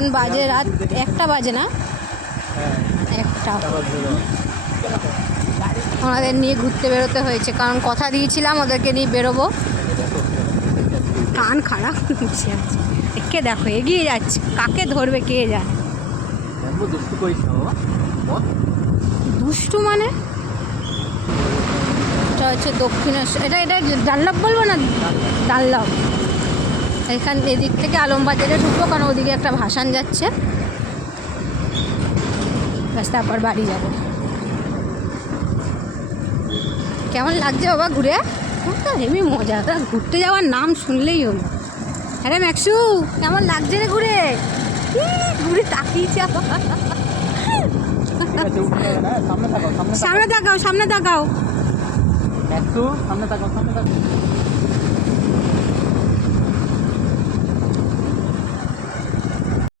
এখন বাজে রাত 1টা বাজে না, 1টা। ওনাদের নিয়ে ঘুরতে বেরোতে হয়েছে, কারণ কথা দিয়েছিলাম ওদেরকে নিয়ে বেরোবো। কান খারাপ হচ্ছে, একে দেখো এগিয়ে যাচ্ছে, কাকে ধরবে কে যায়। দুষ্টু মানে এটা হচ্ছে দক্ষিণেশ্বর, এটা ডানলপ বলবো না, ডানলপ। এখান এদিক থেকে আলমবাজারে ঢুকবো, কারণ ওদিকে একটা ভাসান যাচ্ছে, ব্যাস তারপর বাড়ি যাব। কেমন লাগছে বাবা ঘুরে? হেবি মজা, ঘুরতে যাওয়ার নাম শুনলেই হলো। হ্যাঁ রে ম্যাক্সু, কেমন লাগছে রে ঘুরে? ঘুরে তাকিয়েছে, সামনে তাকাও, সামনে তাকাও। সামনে তাকাও।